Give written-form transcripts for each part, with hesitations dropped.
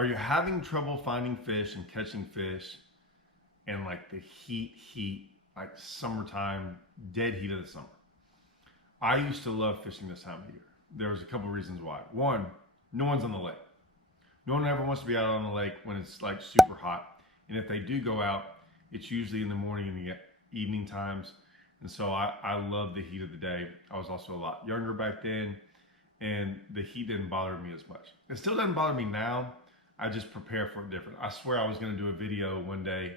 Are you having trouble finding fish and catching fish in like the heat, like summertime, dead heat of the summer? I used to love fishing this time of year. There was a couple of reasons why. One, no one's on the lake. No one ever wants to be out on the lake when it's like super hot. And if they do go out, it's usually in the morning and the evening times. And so I love the heat of the day. I was also a lot younger back then, and the heat didn't bother me as much. It still doesn't bother me now. I just prepare for it different. I swear I was going to do a video one day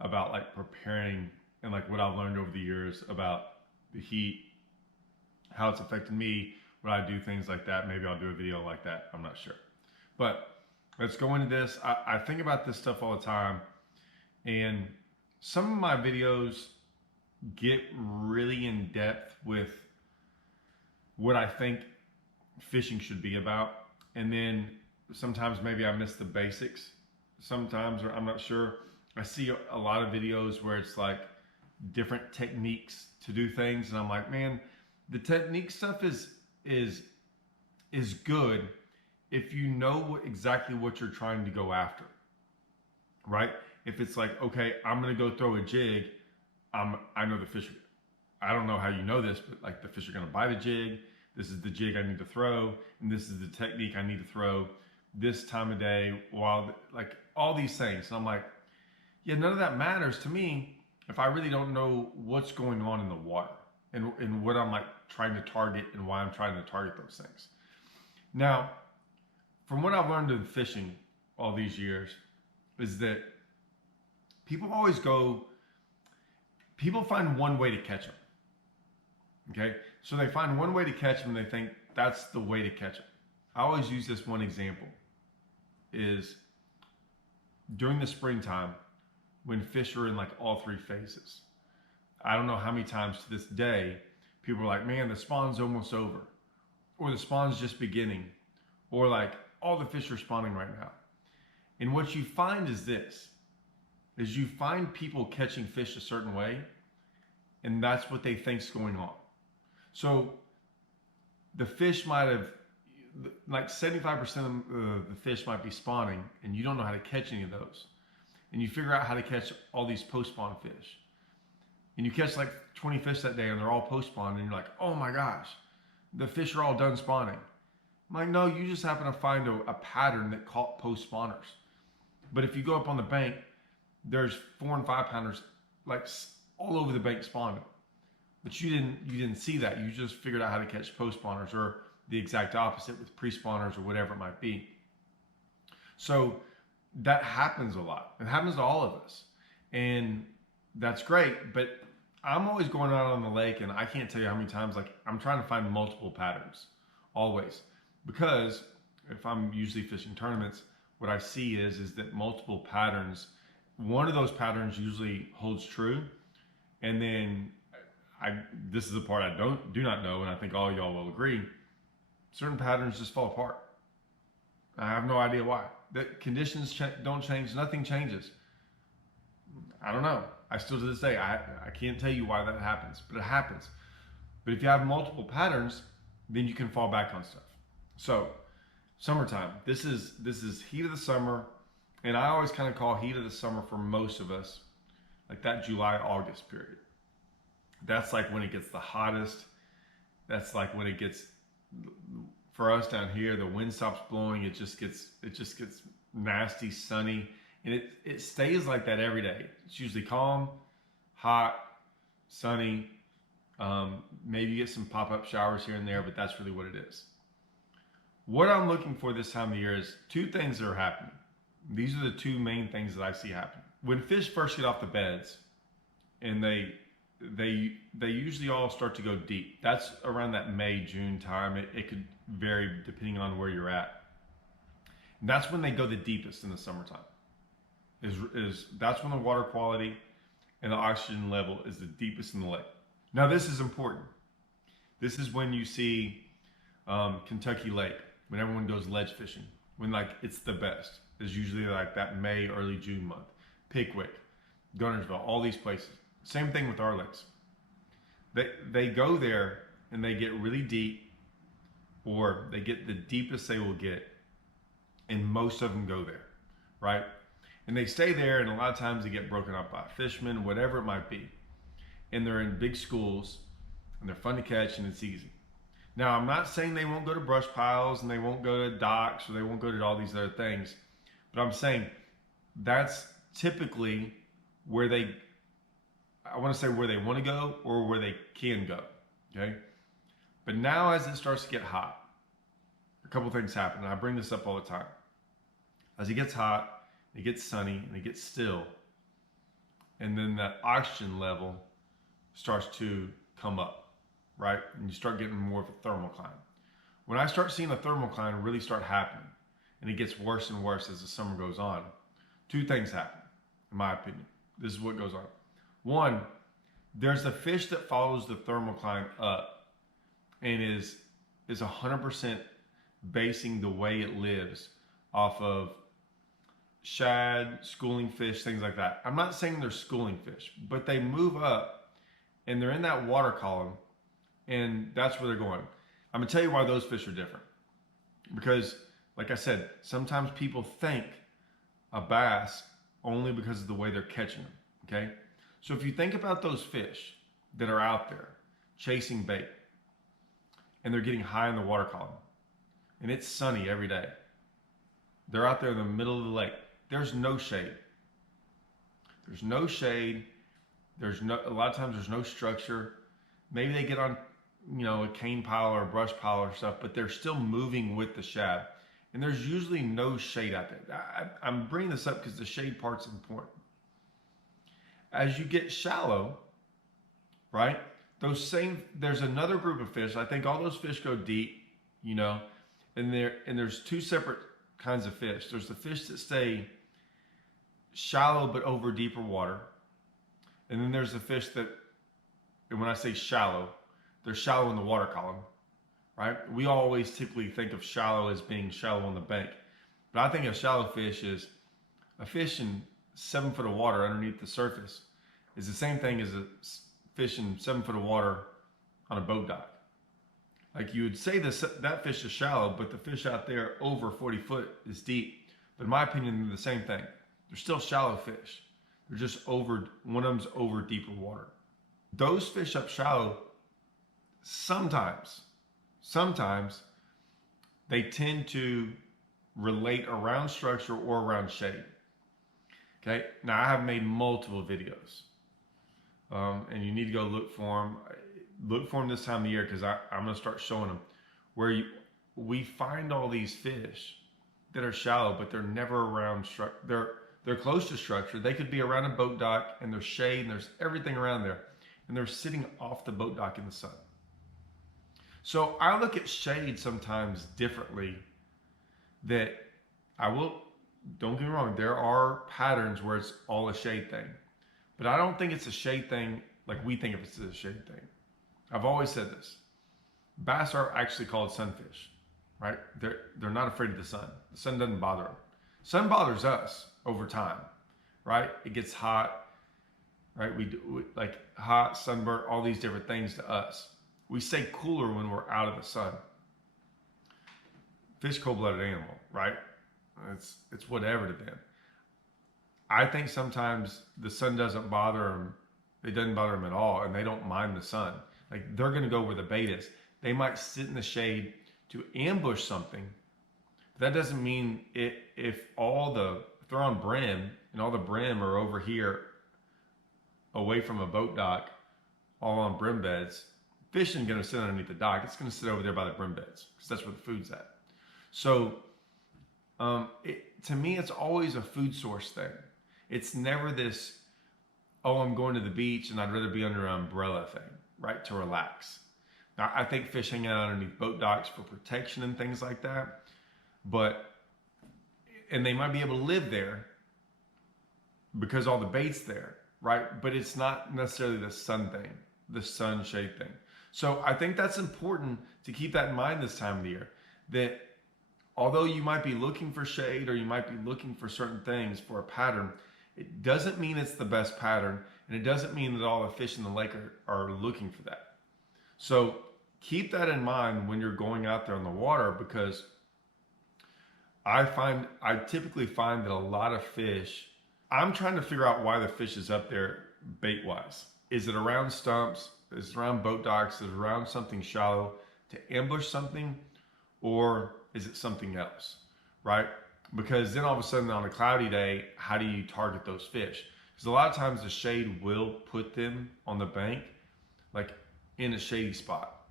about like preparing and like what I've learned over the years about the heat, how it's affected me, when I do things like that. Maybe I'll do a video like that. I'm not sure. But let's go into this. I think about this stuff all the time, and some of my videos get really in depth with what I think fishing should be about, and then sometimes maybe I miss the basics sometimes, or I'm not sure. I see a lot of videos where it's like different techniques to do things, and I'm like, man, the technique stuff is good if you know exactly what you're trying to go after, right? If it's like, okay, I'm gonna go throw a jig, I know the fish are, I don't know how you know this, but like the fish are gonna bite a jig. This is the jig I need to throw, and this is the technique I need to throw this time of day, while like all these things. And I'm like, yeah, none of that matters to me if I really don't know what's going on in the water and what I'm like trying to target and why I'm trying to target those things. Now, from what I've learned in fishing all these years is that people find one way to catch them. Okay, so they find one way to catch them and they think that's the way to catch them. I always use this one example is during the springtime when fish are in like all three phases. I don't know how many times to this day people are like, man, the spawn's almost over, or the spawn's just beginning, or like all the fish are spawning right now. And what you find is this, is you find people catching fish a certain way, and that's what they think's going on. So the fish might have, like 75% of the fish might be spawning, and you don't know how to catch any of those. And you figure out how to catch all these post-spawn fish. And you catch like 20 fish that day and they're all post-spawn, and you're like, oh my gosh, the fish are all done spawning. I'm like, no, you just happen to find a pattern that caught post-spawners. But if you go up on the bank, there's 4 and 5 pounders like all over the bank spawning. But you didn't see that. You just figured out how to catch post-spawners, or the exact opposite with pre-spawners or whatever it might be. So that happens a lot. It happens to all of us. And that's great, but I'm always going out on the lake, and I can't tell you how many times like I'm trying to find multiple patterns, always. Because if I'm usually fishing tournaments, what I see is that multiple patterns, one of those patterns usually holds true, and then this is the part I do not know, and I think all y'all will agree, certain patterns just fall apart. I have no idea why. The conditions don't change, nothing changes. I don't know. I still to this day, I can't tell you why that happens, but it happens. But if you have multiple patterns, then you can fall back on stuff. So, summertime, this is heat of the summer, and I always kind of call heat of the summer for most of us, like that July, August period. That's like when it gets the hottest. That's like when it gets, for us down here, the wind stops blowing. It just gets nasty, sunny, and it stays like that every day. It's usually calm, hot, sunny. Maybe you get some pop-up showers here and there, but that's really what it is. What I'm looking for this time of year is two things that are happening. These are the two main things that I see happening. When fish first get off the beds, and they usually all start to go deep. That's around that May, June time. It could vary depending on where you're at. And that's when they go the deepest in the summertime. That's when the water quality and the oxygen level is the deepest in the lake. Now this is important. This is when you see Kentucky Lake, when everyone goes ledge fishing, when like it's the best. It's usually like that May, early June month. Pickwick, Gunnersville, all these places. Same thing with our lakes. They go there and they get really deep, or they get the deepest they will get. and most of them go there, right? And they stay there, and a lot of times they get broken up by fishermen, whatever it might be. And they're in big schools, and they're fun to catch, and it's easy. Now, I'm not saying they won't go to brush piles, and they won't go to docks, or they won't go to all these other things, but I'm saying that's typically where they, I want to say where they want to go or where they can go, okay? But now as it starts to get hot, a couple things happen, and I bring this up all the time. As it gets hot, it gets sunny, and it gets still, and then that oxygen level starts to come up, right? And you start getting more of a thermocline. When I start seeing a thermocline really start happening, and it gets worse and worse as the summer goes on, two things happen, in my opinion. This is what goes on. One, there's a fish that follows the thermocline up and is 100% basing the way it lives off of shad, schooling fish, things like that. I'm not saying they're schooling fish, but they move up and they're in that water column, and that's where they're going. I'm gonna tell you why those fish are different. Because, like I said, sometimes people think a bass only because of the way they're catching them, okay? So if you think about those fish that are out there chasing bait, and they're getting high in the water column, and it's sunny every day. They're out there in the middle of the lake. There's no shade. There's no shade. A lot of times there's no structure. Maybe they get on, a cane pile or a brush pile or stuff, but they're still moving with the shad. And there's usually no shade out there. I'm bringing this up because the shade part's important. As you get shallow, right? There's another group of fish. I think all those fish go deep, and there's two separate kinds of fish. There's the fish that stay shallow but over deeper water. And then there's the fish that, and when I say shallow, they're shallow in the water column, right? We always typically think of shallow as being shallow on the bank. But I think a shallow fish is a fish in 7 foot of water underneath the surface is the same thing as a fish in 7 foot of water on a boat dock. Like you would say that fish is shallow, but the fish out there over 40 foot is deep. But in my opinion, they're the same thing. They're still shallow fish. They're just one of them's over deeper water. Those fish up shallow, sometimes they tend to relate around structure or around shade. Okay, now I have made multiple videos, and you need to go look for them. Look for them this time of year because I'm going to start showing them where we find all these fish that are shallow, but they're never around structure. They're close to structure. They could be around a boat dock, and there's shade, and there's everything around there, and they're sitting off the boat dock in the sun. So I look at shade sometimes differently. That don't get me wrong, there are patterns where it's all a shade thing, but I don't think it's a shade thing like we think of it as a shade thing. I've always said this. Bass are actually called sunfish, right? They're not afraid of the sun. The sun doesn't bother them. Sun bothers us over time, right? It gets hot, right? We like hot, sunburn, all these different things to us. We stay cooler when we're out of the sun. Fish, cold-blooded animal, right? It's whatever to them. I think sometimes the sun doesn't bother them. It doesn't bother them at all, and they don't mind the sun. Like they're going to go where the bait is. They might sit in the shade to ambush something. But that doesn't mean if they're on brim and all the brim are over here away from a boat dock, all on brim beds, fish isn't going to sit underneath the dock. It's going to sit over there by the brim beds because that's where the food's at. So to me, it's always a food source thing. It's never this, I'm going to the beach and I'd rather be under an umbrella thing, right, to relax. Now, I think fish hang out underneath boat docks for protection and things like that, and they might be able to live there because all the bait's there, right? But it's not necessarily the sun thing, the sun shade thing. So I think that's important to keep that in mind this time of the year, that although you might be looking for shade or you might be looking for certain things for a pattern, it doesn't mean it's the best pattern, and it doesn't mean that all the fish in the lake are looking for that. So keep that in mind when you're going out there on the water, because I typically find that a lot of fish, I'm trying to figure out why the fish is up there bait wise. Is it around stumps? Is it around boat docks? Is it around something shallow to ambush something? Or is it something else, right? Because then all of a sudden on a cloudy day, how do you target those fish? Because a lot of times the shade will put them on the bank, like in a shady spot,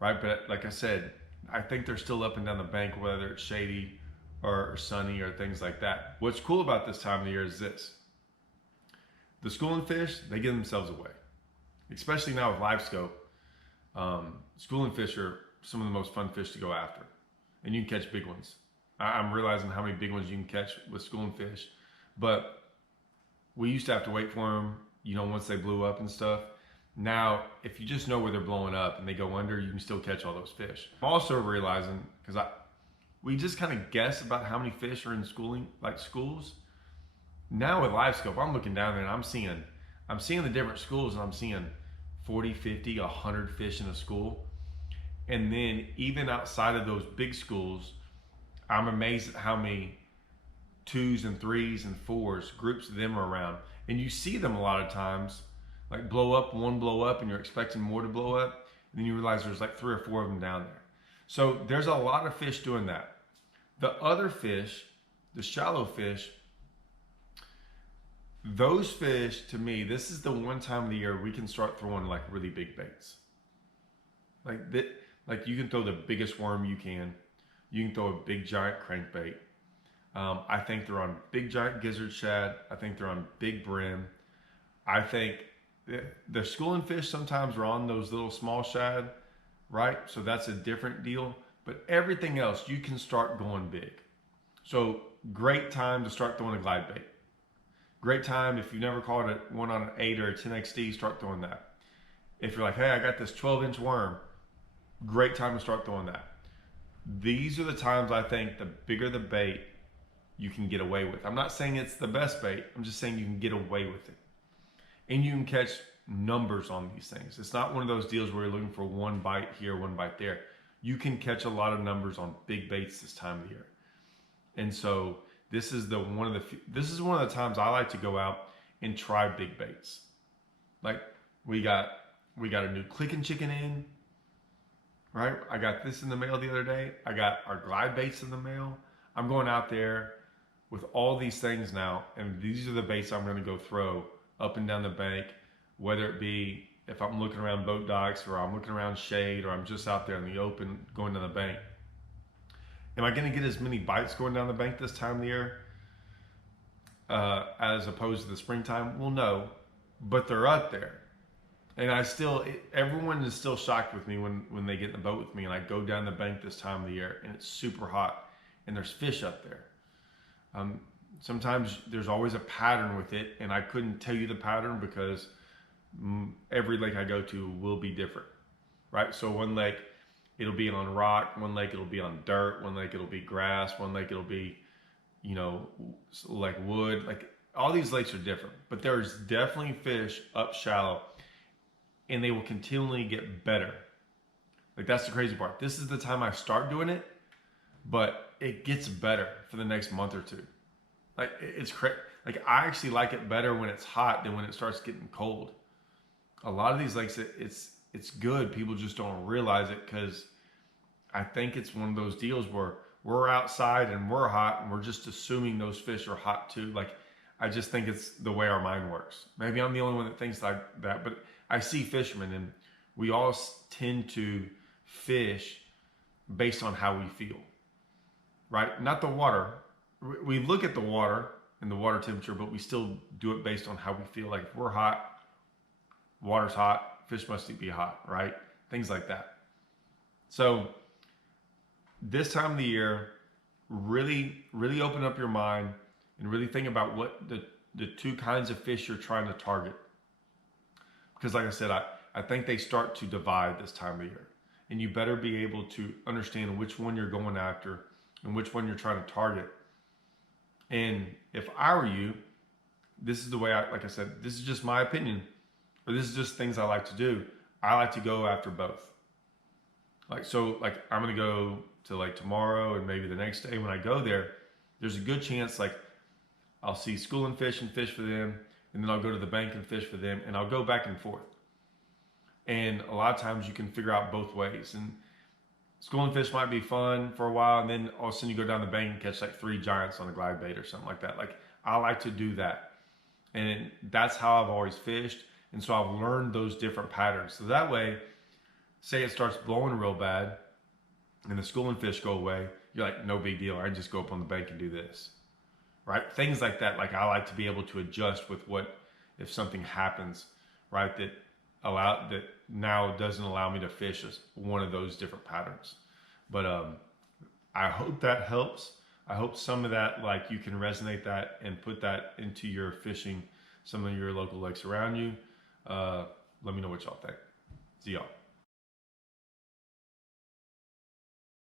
right? But like I said, I think they're still up and down the bank, whether it's shady or sunny or things like that. What's cool about this time of the year is this. The schooling fish, they give themselves away. Especially now with LiveScope, schooling fish are some of the most fun fish to go after. And you can catch big ones. I'm realizing how many big ones you can catch with schooling fish. But we used to have to wait for them, once they blew up and stuff. Now, if you just know where they're blowing up and they go under, you can still catch all those fish. I'm also realizing, because we just kind of guess about how many fish are in schools. Now with LiveScope, I'm looking down there and I'm seeing the different schools, and I'm seeing 40, 50, 100 fish in a school. And then even outside of those big schools, I'm amazed at how many 2s and 3s and 4s, groups of them are around. And you see them a lot of times, like one blow up, and you're expecting more to blow up. And then you realize there's like 3 or 4 of them down there. So there's a lot of fish doing that. The other fish, the shallow fish, those fish, to me, this is the one time of the year we can start throwing like really big baits. Like you can throw the biggest worm you can. You can throw a big giant crankbait. I think they're on big giant gizzard shad. I think they're on big brim. I think the schooling fish sometimes are on those little small shad, right? So that's a different deal. But everything else, you can start going big. So great time to start throwing a glide bait. Great time if you've never caught one on an 8 or a 10XD, start throwing that. If you're like, hey, I got this 12-inch worm, great time to start throwing that. These are the times I think the bigger the bait, you can get away with. I'm not saying it's the best bait. I'm just saying you can get away with it. And you can catch numbers on these things. It's not one of those deals where you're looking for one bite here, one bite there. You can catch a lot of numbers on big baits this time of the year. And so this is one of the times I like to go out and try big baits. Like we got a new clicking chicken in, right? I got this in the mail the other day. I got our glide baits in the mail. I'm going out there with all these things now, and these are the baits I'm going to go throw up and down the bank, whether it be if I'm looking around boat docks or I'm looking around shade or I'm just out there in the open going down the bank. Am I going to get as many bites going down the bank this time of the year as opposed to the springtime? Well, no, but they're up there. And everyone is still shocked with me when they get in the boat with me and I go down the bank this time of the year and it's super hot and there's fish up there. Sometimes there's always a pattern with it, and I couldn't tell you the pattern because every lake I go to will be different, right? So one lake, it'll be on rock, one lake it'll be on dirt, one lake it'll be grass, one lake it'll be, like wood. Like all these lakes are different, but there's definitely fish up shallow, and they will continually get better. Like that's the crazy part. This is the time I start doing it, but it gets better for the next month or two. Like it's crazy. Like I actually like it better when it's hot than when it starts getting cold. A lot of these lakes, it's good. People just don't realize it because I think it's one of those deals where we're outside and we're hot and we're just assuming those fish are hot too. Like I just think it's the way our mind works. Maybe I'm the only one that thinks like that, but I see fishermen and we all tend to fish based on how we feel, right? Not the water. We look at the water and the water temperature, but we still do it based on how we feel. Like if we're hot, water's hot, fish must be hot, right? Things like that. So this time of the year, really, really open up your mind and really think about what the two kinds of fish you're trying to target. Because like I said, I think they start to divide this time of year. And you better be able to understand which one you're going after and which one you're trying to target. And if I were you, this is the way like I said, this is just my opinion, or this is just things I like to do. I like to go after both. Like I'm going to go to like tomorrow and maybe the next day when I go there, there's a good chance like I'll see school and fish for them, and then I'll go to the bank and fish for them, and I'll go back and forth. And a lot of times you can figure out both ways. And school and fish might be fun for a while, and then all of a sudden you go down the bank and catch like 3 giants on a glide bait or something like that. Like I like to do that. And that's how I've always fished. And so I've learned those different patterns. So that way, say it starts blowing real bad and the school and fish go away, you're like, no big deal. I just go up on the bank and do this, right? Things like that. Like I like to be able to adjust with what, if something happens, right? That now doesn't allow me to fish as one of those different patterns. But I hope that helps. I hope some of that, like you can resonate that and put that into your fishing, some of your local lakes around you. Let me know what y'all think. See y'all.